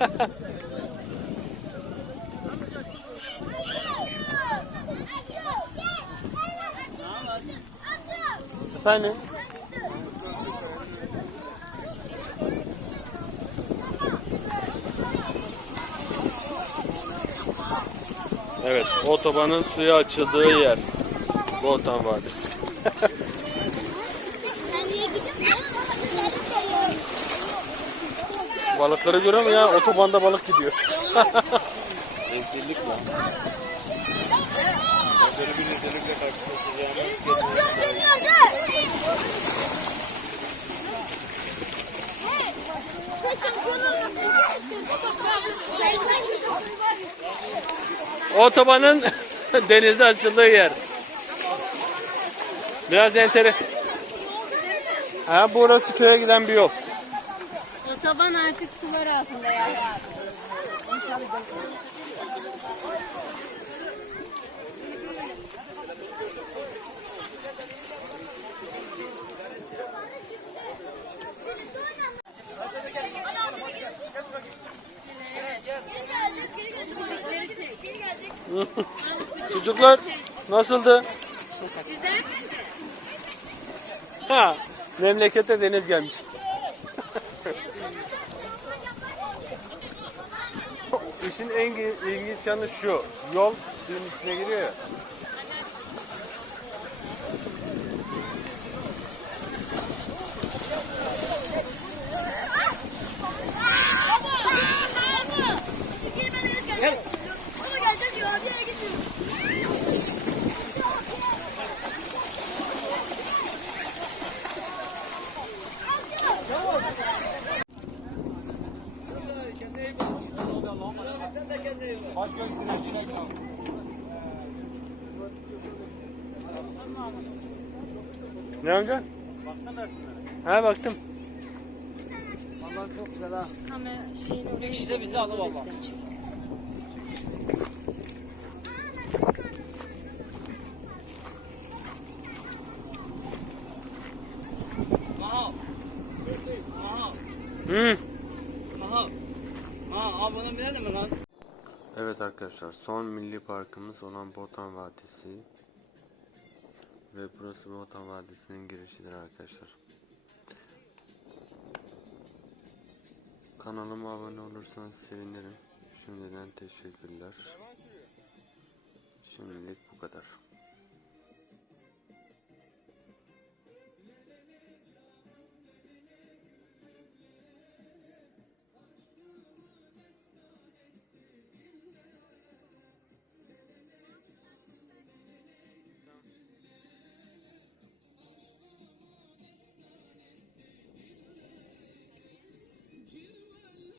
Efendim? Evet, otobanın suya açıldığı yer. Botan Vadisi. Balıkları görüyor musun ya? Otobanda balık gidiyor. Rezillik lan. Böyle bir rezillikle geliyordu. Otobanın denize açıldığı yer. Biraz entere. Ha burası köye giden bir yol. Otoban artık sular altında yani. Çocuklar nasıldı? Güzel mi? Ha, memlekete deniz gelmiş. İşin en ilgi- ilginç yanı şu. Yol suyun içine giriyor ya. Baş gösterişine kal. Ne amca? Baktın dersinlere. Ha baktım. Vallahi çok güzel ha. Kamera şeyin oraya. Bir kişi de bizi aldı valla. Hı. Aha. Aha. Abi bunu bilelim mi lan? Evet arkadaşlar son milli parkımız olan Botan Vadisi ve burası Botan Vadisi'nin girişidir arkadaşlar. Kanalıma abone olursanız sevinirim. Şimdiden teşekkürler. Şimdilik bu kadar.